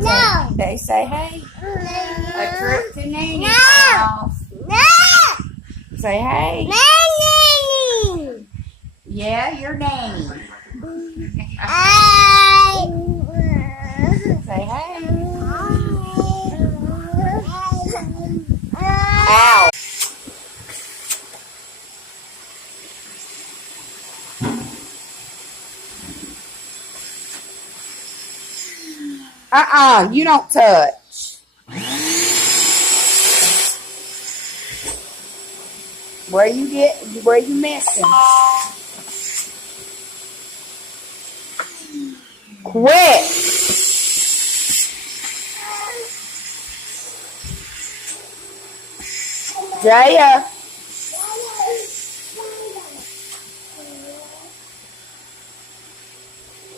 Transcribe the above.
No. They say, hey, a trip to Nanny's No. house. No. Say, hey. Nanny. Yeah, your Nanny. Say, hey. Ow. You don't touch. Where you missing? Quit. Jaya.